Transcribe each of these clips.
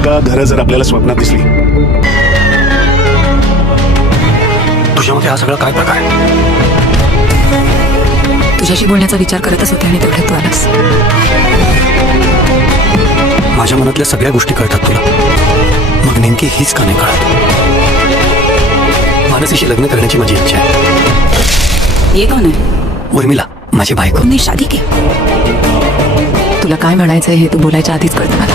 जागा घरं जर आपल्याला स्वप्नात दिसली, तुझ्यामध्ये हा सगळा काय प्रकार आहे? तुझ्याशी बोलण्याचा विचार करतच होते आणि तेवढ्यात तू आलास. माझ्या मनातल्या सगळ्या गोष्टी कळतात तुला, मग नेमकी हीच का नाही कळत? मानसीशी लग्न करण्याची माझी इच्छा आहे. ये कोण आहे? उर्मिला, माझी बायको. तुमने शादी की? तुला काय म्हणायचंय हे तू बोलायच्या आधीच कळतं मला.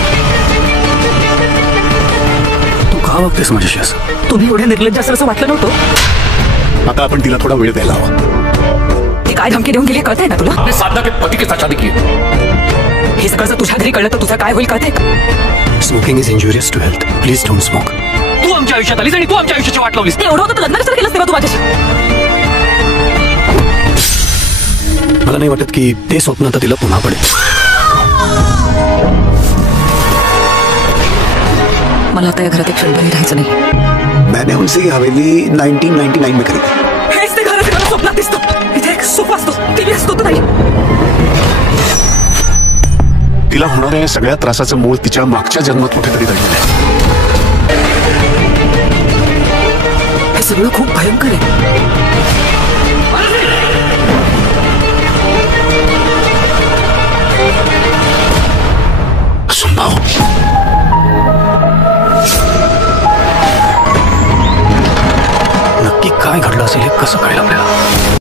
तू का वागतेस माझ्याशी असं? तुम्ही एवढे निर्लज्ज असं वाटलं नव्हतं. आता आपण तिला थोडा वेळ द्यायला हवा. ती काय धमकी देऊन गेली कळतंय ना तुला? आपने साधना के पति के साथ शादी की. हे सगळं जर तुझ्या घरी कळलं तर तुझं काय होईल कळतंय का? Smoking is injurious to health. Please don't smoke. तू आमच्या आयुष्यात आलीस आणि तू आमच्या आयुष्याची वाट लावलीस. ते एवढं होतं तर लग्न कसं केलंस तेव्हा तू माझ्याशी? मला नाही वाटत की ते स्वप्न आता तिला पुन्हा पडेल. मला आता या घरात एक क्षणभरही राहायचं नाही. मैंने उनसे ही हवेली 1999 में खरीदी. हेच ते घर मला स्वप्नात दिसतो. इथे एक सोफा असतो, टीव्ही असतो तर नाही. तिला होणाऱ्या या सगळ्या त्रासाचं मूळ तिच्या मागच्या जन्मात कुठेतरी दडलेलं आहे. हे सगळं खूप भयंकर आहे. सुंभाव, नक्की काय घडलं असेल हे कसं कळेल आपल्याला?